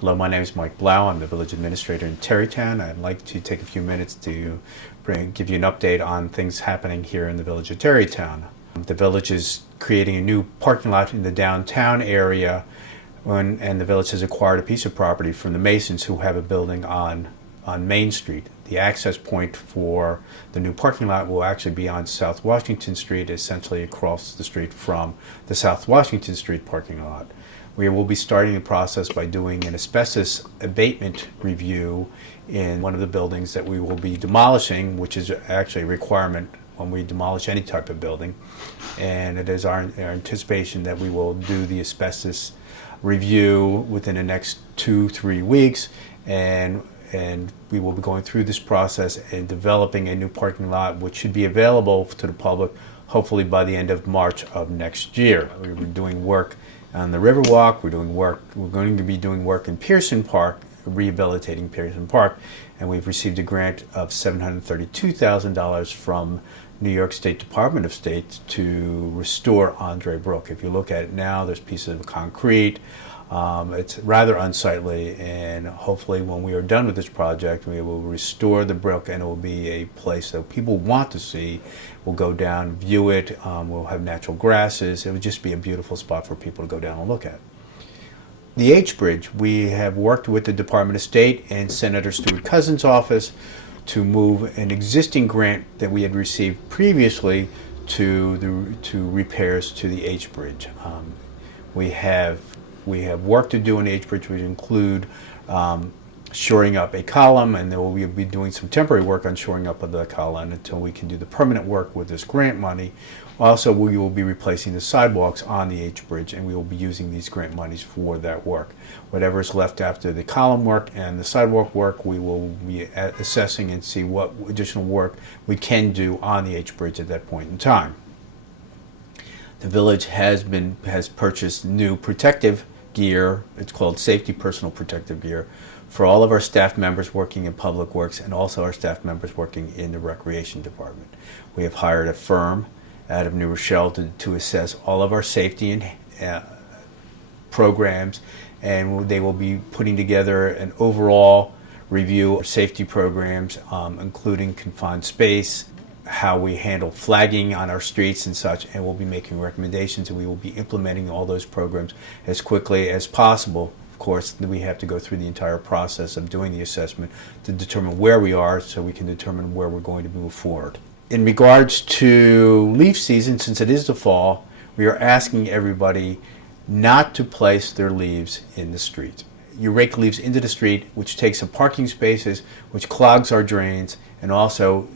Hello, my name is Mike Blau. I'm the village administrator in Tarrytown. I'd like to take a few minutes to give you an update on things happening here in the village of Tarrytown. The village is creating a new parking lot in the downtown area, and the village has acquired a piece of property from the Masons who have a building on Main Street. The access point for the new parking lot will actually be on South Washington Street, essentially across the street from the South Washington Street parking lot. We will be starting the process by doing an asbestos abatement review in one of the buildings that we will be demolishing, which is actually a requirement when we demolish any type of building. And it is our anticipation that we will do the asbestos review within the next 2-3 weeks, and we will be going through this process and developing a new parking lot which should be available to the public hopefully by the end of March of next year. We're doing work on the Riverwalk. We're going to be doing work in Pearson Park, rehabilitating Pearson Park, and we've received a grant of $732,000 from New York State Department of State to restore Andre Brook. If you look at it now, there's pieces of concrete. It's rather unsightly, and hopefully when we are done with this project, we will restore the brook, and it will be a place that people want to see. We'll go down, view it. We'll have natural grasses. It would just be a beautiful spot for people to go down and look at. The H Bridge, we have worked with the Department of State and Senator Stuart Cousins' office to move an existing grant that we had received previously to repairs to the H Bridge. We have work to do on the H Bridge, which include shoring up a column, and then we'll be doing some temporary work on shoring up of the column until we can do the permanent work with this grant money. Also, we will be replacing the sidewalks on the H Bridge, and we will be using these grant monies for that work. Whatever is left after the column work and the sidewalk work, we will be assessing and see what additional work we can do on the H Bridge at that point in time. The village has purchased new protective gear. It's called safety personal protective gear for all of our staff members working in public works and also our staff members working in the recreation department. We have hired a firm out of New Rochelle to assess all of our safety and programs, and they will be putting together an overall review of safety programs, including confined space, how we handle flagging on our streets and such, and we'll be making recommendations, and we will be implementing all those programs as quickly as possible. Of course, we have to go through the entire process of doing the assessment to determine where we are so we can determine where we're going to move forward. In regards to leaf season, since it is the fall, we are asking everybody not to place their leaves in the street. You rake leaves into the street, which takes up parking spaces, which clogs our drains, and also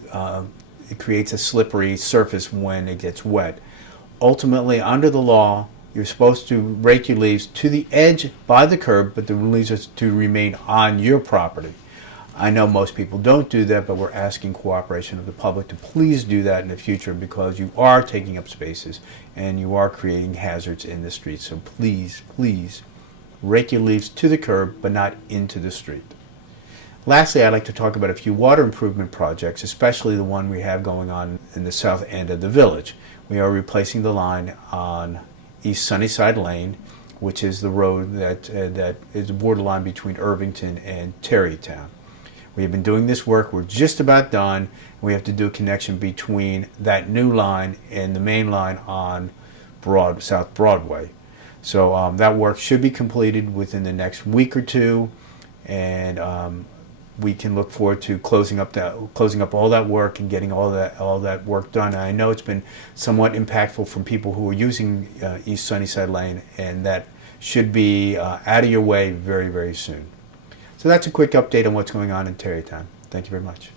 it creates a slippery surface when it gets wet. Ultimately, under the law, you're supposed to rake your leaves to the edge by the curb, but the leaves are to remain on your property. I know most people don't do that, but we're asking cooperation of the public to please do that in the future, because you are taking up spaces and you are creating hazards in the street. So please, please rake your leaves to the curb, but not into the street. Lastly, I'd like to talk about a few water improvement projects, especially the one we have going on in the south end of the village. We are replacing the line on East Sunnyside Lane, which is the road that is the borderline between Irvington and Tarrytown. We have been doing this work. We're just about done. We have to do a connection between that new line and the main line on South Broadway. So that work should be completed within the next week or two, and we can look forward to closing up all that work and getting all that work done. And I know it's been somewhat impactful from people who are using East Sunnyside Lane, and that should be out of your way very, very soon. So that's a quick update on what's going on in Tarrytown. Thank you very much.